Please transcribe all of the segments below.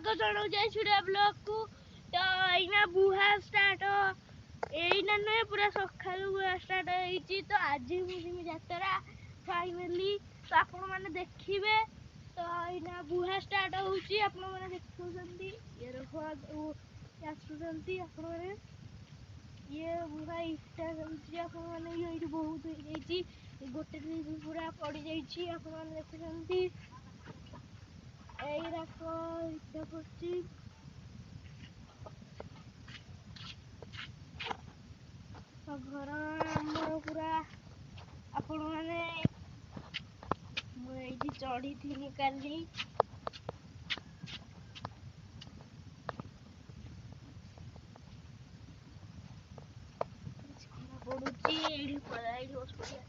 स्वागत जनाऊँ छुड़िया ब्लॉग को। तो एना बुहा स्टार्ट एना नुहे पूरा सका बुहा स्टार्ट होती। तो आज मुझे यात्रा फाइनाली तो आपण मैंने देखिए। तो एना बुहा स्टार्ट होती आपण मैंने देखुंती ये आपण मैंने ये बुहा स्टार्ट आपण मैंने ये बहुत हो जाती गोटे पूरा पड़ जाइए आपण मैंने देखुंती इटा पड़ी घर आमर पूरा आपण मैंने मुझे चढ़ी थी काली पड़ुची बस पड़िया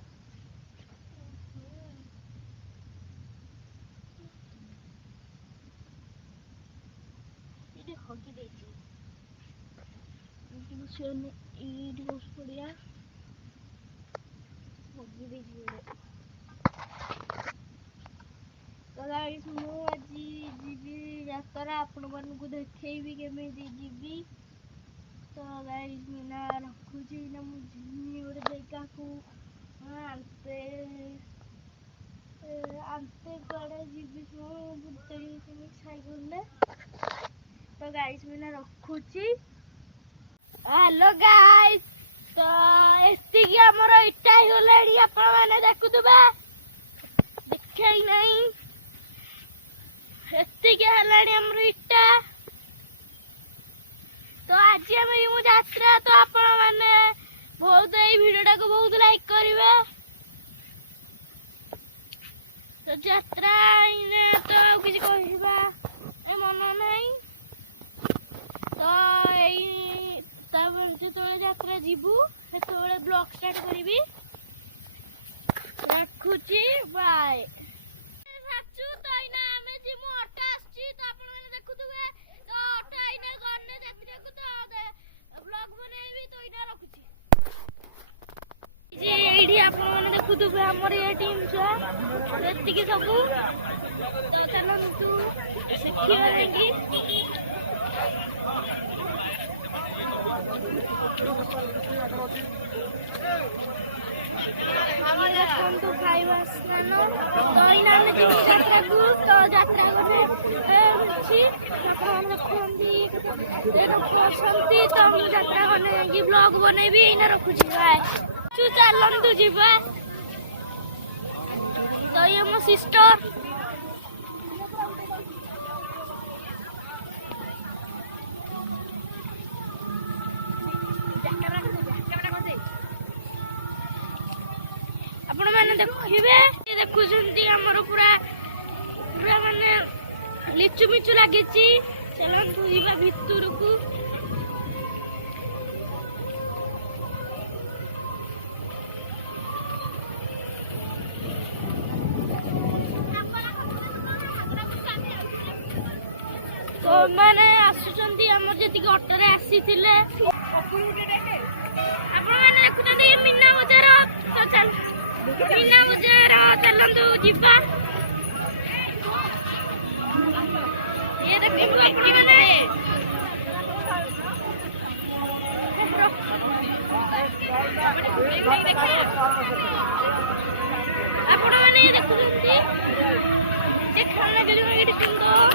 हगी देती बस पड़िया हगी देती तो गाइस मु आज जीवी यात्रा आपण मानकु देखैबी केमिति जीवी। तो गाइस मीना रखुची ना मु जीवी गोटे जगह को आनते आनते कड़े जीवी मु बुतली साइकिल ले। तो गाइस मीना रखुची। हेलो गाइस तो एती की हमर इटा ही गलेडी आपण माने देखुतबा देखै नहीं एती के हलाणी हमर इटा। तो आज हम यू यात्रा तो आपण माने बहुत ए वीडियोटा को बहुत लाइक करिवे। तो यात्रा इने तो किछ कहिबा ए मन नहीं। तो एई तब जो यात्रा जीवु से ब्लॉग स्टार्ट करी रखुची बाय। तो इना हमें जिमु ऑटो आछि तो आपण माने देखुथुबे। तो ऑटो इना गन्ने यात्रा को तो ब्लॉग बनाइबी। तो इना रखुची जे एडी आपण माने देखुथुबे हमर ये टीम छुआ एति की सब। तो चलन तू देखिबा लेंगी तो खाइबा स्नान। तो इना में जो यात्रा को तो यात्रा गने छी आपण रखंती रखसंती। तो हम यात्रा गने की ब्लॉग बनेबी इना रखुची बाय। तू चलन तू जीवा। तो ये मो सिस्टर आपण मैंने देखिए देखुंती आमर पूरा पूरा माने लिचु मिचु लगी। चलतु जा भितर को। तो मैंने आसुचंती आमर जति ऑटो रे आसी थिले आपण मैंने देखुचंती मीना बजार। तो चल मीना बजार चलतु जीवा। ये देखो अपनी मैंने आपण मैंने देखुचंती जे खाना के लिए एडी सुंदर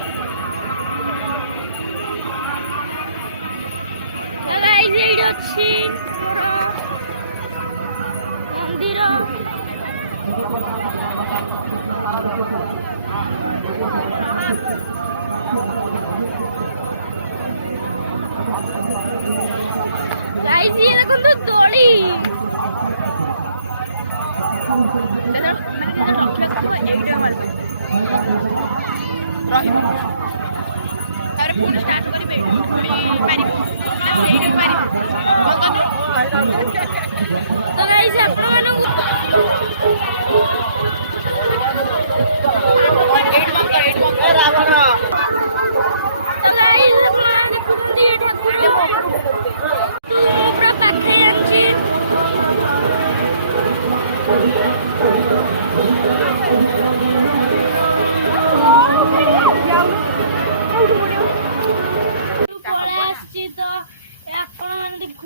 गाइस एडी अछि मंदिर। गाइस ये देखो तो दोली स्टार्ट करिबे तो गाइस आपण मानू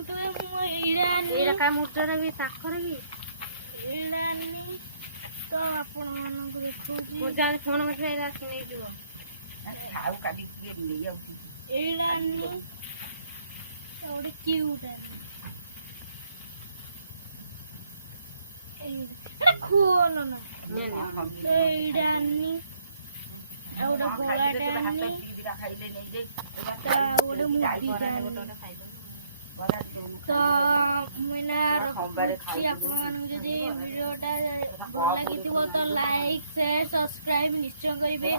ଦେଖୁଥିବେ ମୁଁ ଏଇଟା ଏଇଟା କାହା ମୁଦ୍ରାରେ ବି ତାଙ୍କର ବି ଏଇଟା ତ ଆପଣମାନଙ୍କୁ ଦେଖଉଛି ମୁଁ ଯାହା ଫୋନ କରିଥିଲେ ଏଇଟା ଆସି ନେଇଯିବ। ଆଉ କାଟିକି ନେଇଯାଉଛି। ଏଇଟା ଗୋଟେ କ୍ୟୁଟ୍ ଖୋଲ ନା ଏଇଟା ଆଉ ଗୋଟେ ବଳାଟେ ଆନି ଗୋଟେ ମୁଦିଟା ତ ମୁଁ ଏଇନା ରଖୁଛି। ଆପଣମାନଙ୍କୁ ଯଦି ଭିଡ଼ିଓଟା ଭଲ ଲାଗିଥିବ ତ ଲାଇକ୍ ସେୟାର ସବସ୍କ୍ରାଇବ ନିଶ୍ଚୟ କରିବେ।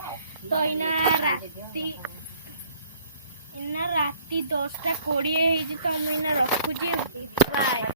ତ ଏଇନା ରାତି 10:20 ହେଇଛି ତ ମୁଁ ଏଇନା ରଖୁଛି। ବାଏ।